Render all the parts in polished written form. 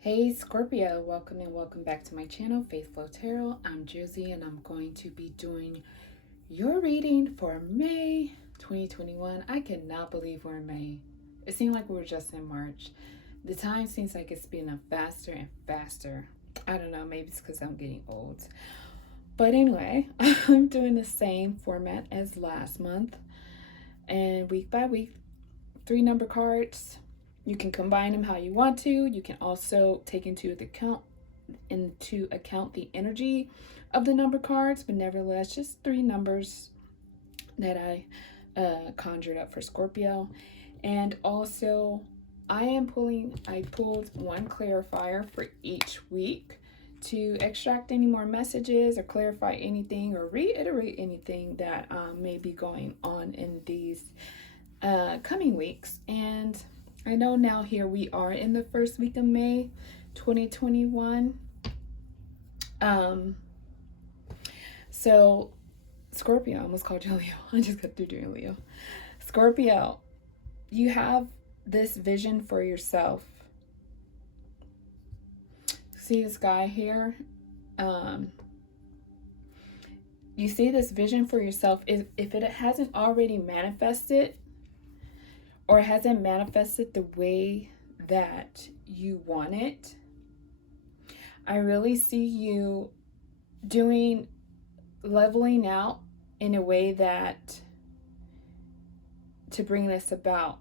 Hey Scorpio, welcome and welcome back to my channel, Faith Flow Tarot. I'm Josie and I'm going to be doing your reading for May 2021. I cannot believe we're in May. It seemed like we were just in March. The time seems like it's speeding faster and faster. I don't know, maybe it's because I'm getting old. But anyway, I'm doing the same format as last month. And week by week, 3 number cards. You can combine them how you want to. You can also take into account the energy of the number cards, but nevertheless, just 3 numbers that I conjured up for Scorpio. And also, I pulled one clarifier for each week to extract any more messages or clarify anything or reiterate anything that may be going on in these coming weeks. And I know now here we are in the first week of May 2021. So Scorpio, I almost called you Leo. I just got through doing Leo. Scorpio, you have this vision for yourself. See this guy here? You see this vision for yourself. If it hasn't already manifested, or hasn't manifested the way that you want it, I really see you leveling out in a way that to bring this about.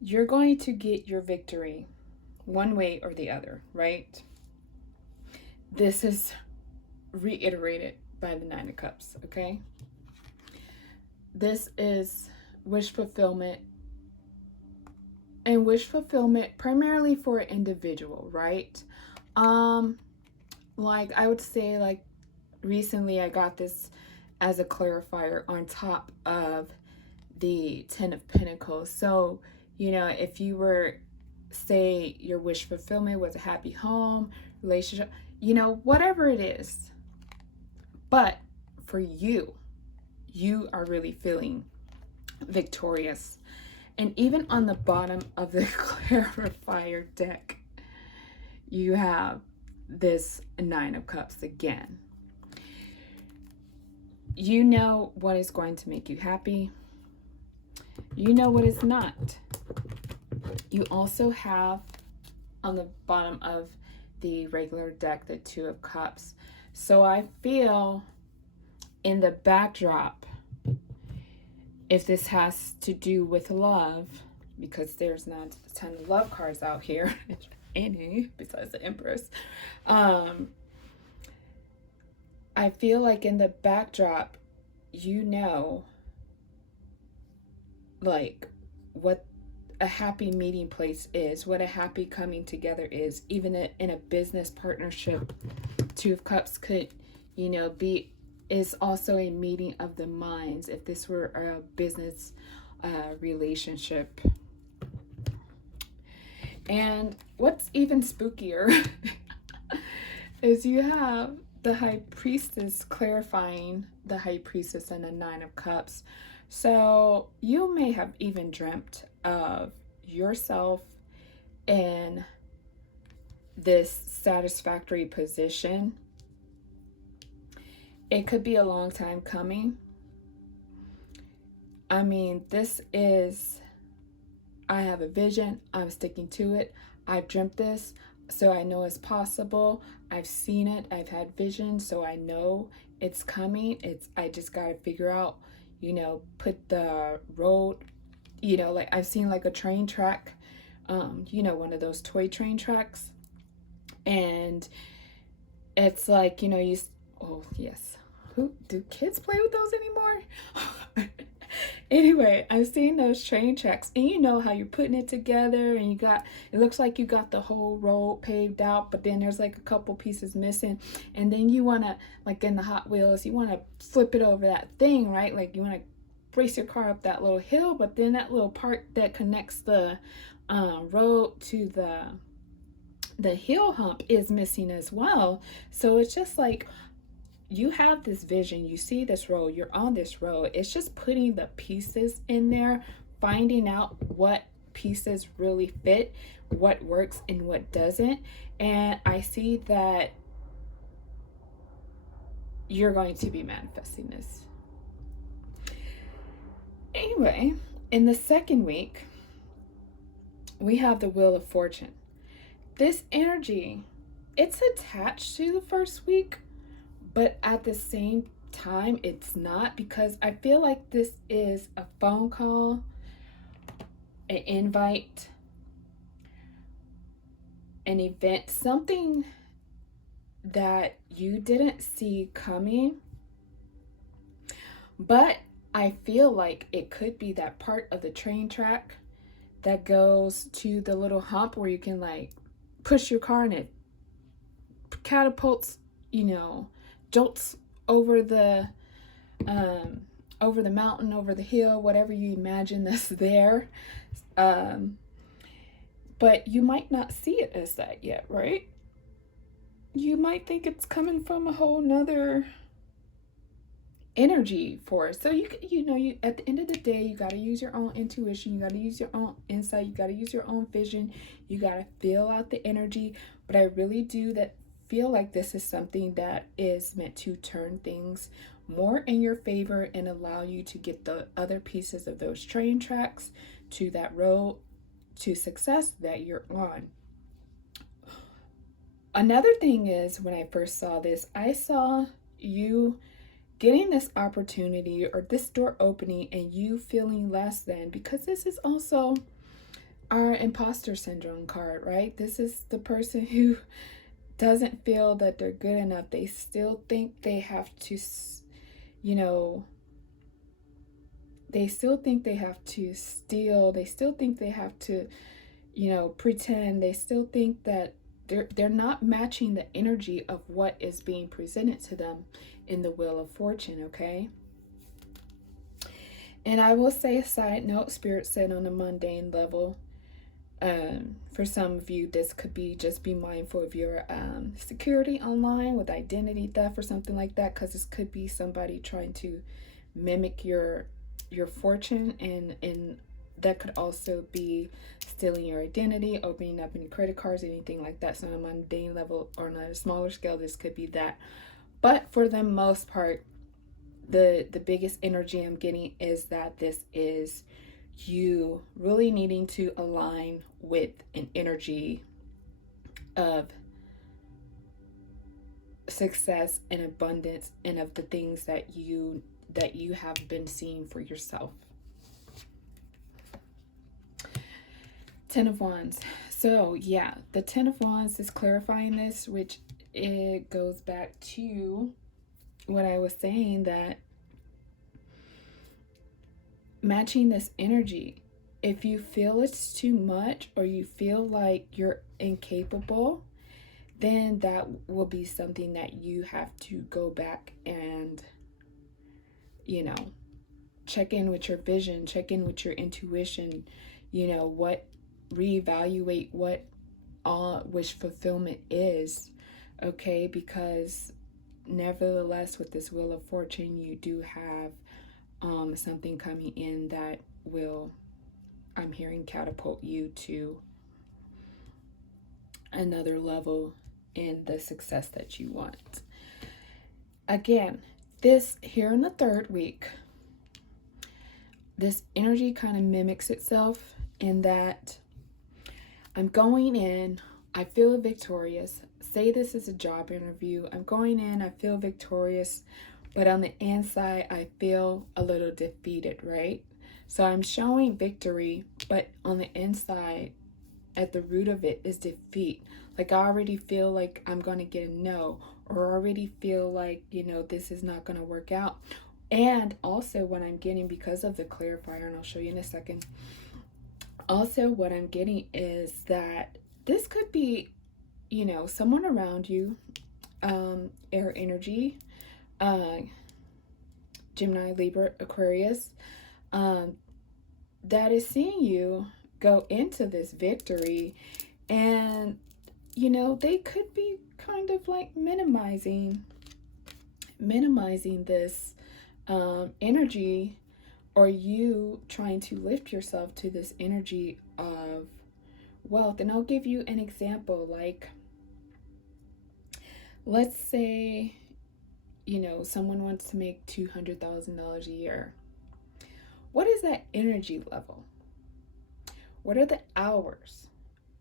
You're going to get your victory one way or the other, right? This is reiterated by the 9 of Cups, okay? This is wish fulfillment, and wish fulfillment primarily for an individual, right? Like I would say, like recently I got this as a clarifier on top of the 10 of Pentacles. So, you know, if you were, say your wish fulfillment was a happy home, relationship, you know, whatever it is, but for you are really feeling victorious. And even on the bottom of the clarifier deck, you have this 9 of Cups again. You know what is going to make you happy. You know what is not. You also have on the bottom of the regular deck the 2 of Cups. So I feel in the backdrop, if this has to do with love, because there's not a ton of love cards out here, any besides the Empress, I feel like in the backdrop, you know, like what a happy meeting place is, what a happy coming together is. Even in a business partnership, 2 of Cups could, you know, is also a meeting of the minds if this were a business relationship. And what's even spookier is you have the High Priestess clarifying the High Priestess and the 9 of Cups. So you may have even dreamt of yourself in this satisfactory position. It could be a long time coming. I mean, I have a vision. I'm sticking to it. I've dreamt this, so I know it's possible. I've seen it. I've had visions, so I know it's coming. I just got to figure out, you know, put the road, you know, like I've seen like a train track, you know, one of those toy train tracks. And it's like, you know, oh, yes. Do kids play with those anymore? Anyway, I've seen those train tracks, and you know how you're putting it together, and it looks like you got the whole road paved out, but then there's like a couple pieces missing, and then you want to, like in the Hot Wheels, you want to flip it over that thing, right? Like you want to brace your car up that little hill, but then that little part that connects the road to the hill hump is missing as well. So it's just like, you have this vision, you see this road, you're on this road. It's just putting the pieces in there, finding out what pieces really fit, what works and what doesn't. And I see that you're going to be manifesting this. Anyway, in the second week, we have the Wheel of Fortune. This energy, it's attached to the first week, but at the same time, it's not, because I feel like this is a phone call, an invite, an event, something that you didn't see coming, but I feel like it could be that part of the train track that goes to the little hump where you can like push your car and it catapults, jolts over the mountain, over the hill, whatever you imagine that's there. But you might not see it as that yet, right? You might think it's coming from a whole nother energy force. So you at the end of the day, you got to use your own intuition, you got to use your own insight, you got to use your own vision, you got to feel out the energy. But I really do feel like this is something that is meant to turn things more in your favor and allow you to get the other pieces of those train tracks to that road to success that you're on. Another thing is, when I first saw this, I saw you getting this opportunity or this door opening and you feeling less than, because this is also our imposter syndrome card, right? This is the person who doesn't feel that they're good enough. They still think they have to, they still think they have to steal. They still think they have to, pretend. They still think that they're not matching the energy of what is being presented to them in the Wheel of Fortune, okay? And I will say a side note, Spirit said on a mundane level, for some of you, this could be just be mindful of your security online with identity theft or something like that, because this could be somebody trying to mimic your fortune, and that could also be stealing your identity, opening up any credit cards, anything like that. So on a mundane level or on a smaller scale, this could be that. But for the most part, the biggest energy I'm getting is that this is you really needing to align with an energy of success and abundance, and of the things that you have been seeing for yourself. Ten of Wands. So yeah, the Ten of Wands is clarifying this, which it goes back to what I was saying, that matching this energy, if you feel it's too much or you feel like you're incapable, then that will be something that you have to go back and check in with your vision, check in with your intuition, reevaluate what wish fulfillment is, okay? Because nevertheless, with this Wheel of Fortune, you do have something coming in that will, I'm hearing, catapult you to another level in the success that you want. Again, this here in the third week, this energy kind of mimics itself in that I'm going in, I feel victorious. Say this is a job interview. I'm going in, I feel victorious, but on the inside, I feel a little defeated, right? So I'm showing victory, but on the inside, at the root of it is defeat. Like I already feel like I'm going to get a no, or already feel like, this is not going to work out. And also what I'm getting, because of the clarifier, and I'll show you in a second, also what I'm getting is that this could be, someone around you, air energy, Gemini, Libra, Aquarius, that is seeing you go into this victory, and they could be kind of like minimizing this energy, or you trying to lift yourself to this energy of wealth. And I'll give you an example. Like, let's say, someone wants to make $200,000 a year. What is that energy level? What are the hours?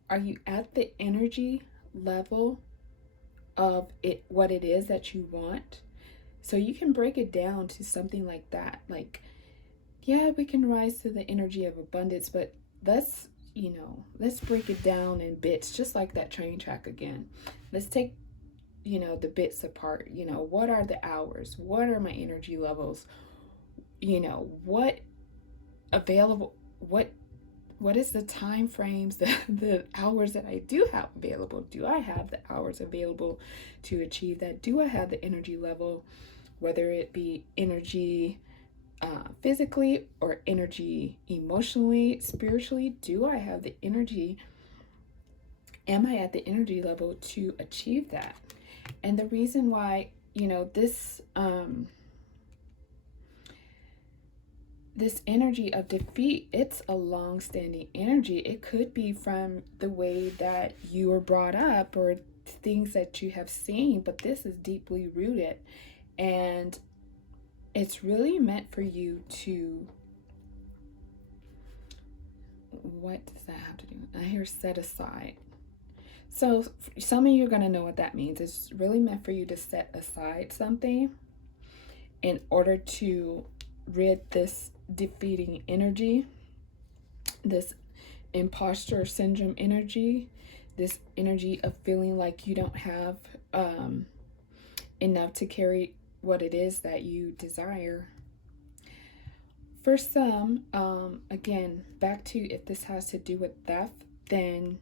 Are you at the energy level of it, what it is that you want? So you can break it down to something like that. Like, yeah, we can rise to the energy of abundance, but let's break it down in bits, just like that train track again. Let's take, the bits apart. What are the hours? What are my energy levels? What available, what is the time frames, the hours that I do have available? Do I have the hours available to achieve that? Do I have the energy level, whether it be energy physically or energy emotionally, spiritually? Do I have the energy? Am I at the energy level to achieve that? And the reason why, this energy of defeat, it's a long-standing energy. It could be from the way that you were brought up or things that you have seen, but this is deeply rooted, and it's really meant for you to, what does that have to do? I hear set aside. So some of you are going to know what that means. It's really meant for you to set aside something in order to rid this defeating energy, this imposter syndrome energy, this energy of feeling like you don't have enough to carry what it is that you desire. For some, again, back to if this has to do with theft, then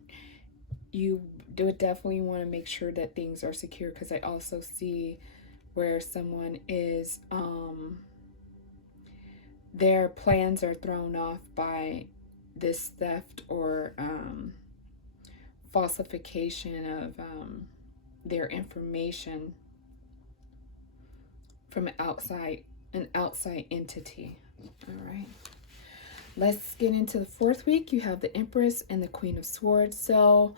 you would definitely want to make sure that things are secure, because I also see where someone is their plans are thrown off by this theft or falsification of their information from an outside entity. All right. Let's get into the fourth week. You have the Empress and the Queen of Swords. So,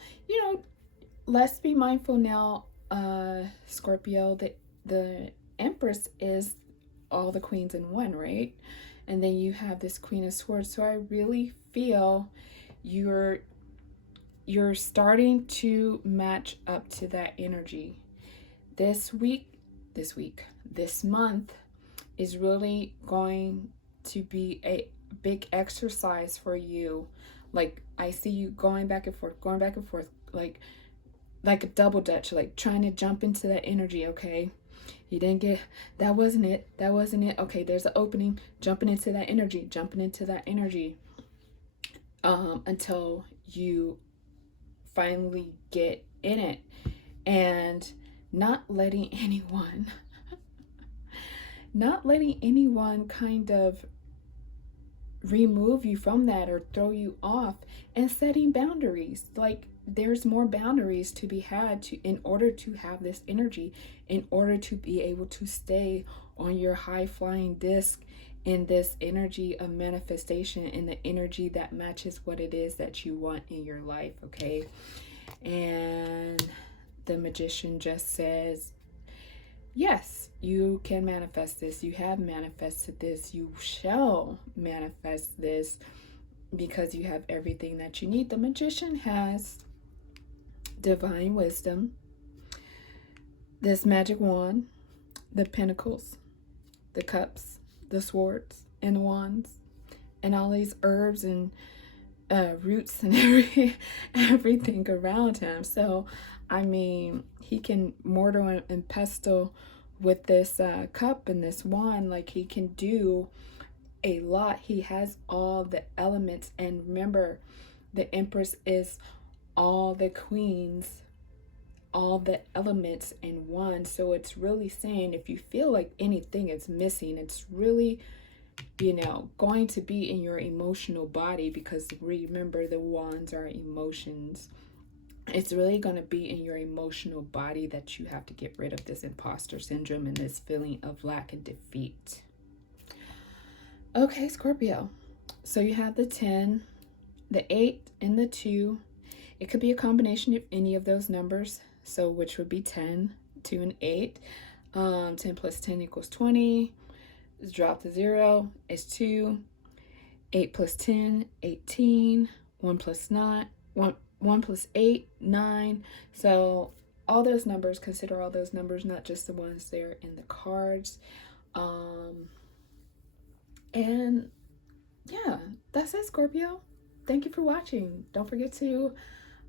let's be mindful now, Scorpio, that the Empress is all the queens in one, right? And then you have this Queen of Swords. So I really feel you're starting to match up to that energy. This month is really going to be a big exercise for you. Like, I see you going back and forth, like a double dutch, like trying to jump into that energy. Okay, you didn't get, that wasn't it. Okay, there's an opening, jumping into that energy, until you finally get in it, and not letting anyone kind of remove you from that or throw you off, and setting boundaries. Like, there's more boundaries to be had in order to have this energy, in order to be able to stay on your high flying disc in this energy of manifestation, in the energy that matches what it is that you want in your life. Okay. And the Magician just says, yes, you can manifest this. You have manifested this. You shall manifest this, because you have everything that you need. The Magician has divine wisdom, this magic wand, the pentacles, the cups, the swords, and the wands, and all these herbs and roots and everything around him. So, I mean, he can mortar and pestle with this cup and this wand. Like, he can do a lot. He has all the elements. And remember, the Empress is all the queens, all the elements in one. So it's really saying, if you feel like anything is missing, it's really, going to be in your emotional body, because remember, the wands are emotions. It's really going to be in your emotional body that you have to get rid of this imposter syndrome and this feeling of lack and defeat. Okay, Scorpio. So you have the 10 the 8 and the 2. It could be a combination of any of those numbers, so which would be 10, 2, and 8. 10 plus 10 equals 20. Let's drop the 0 is 2. 8 plus 10, 18. 1 plus 9, 1 plus 8, 9. So all those numbers, consider all those numbers, not just the ones there in the cards. And yeah, that's it, Scorpio. Thank you for watching. Don't forget to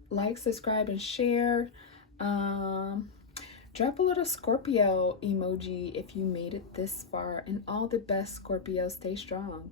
like, subscribe, and share. Drop a little Scorpio emoji if you made it this far. And all the best, Scorpio. Stay strong.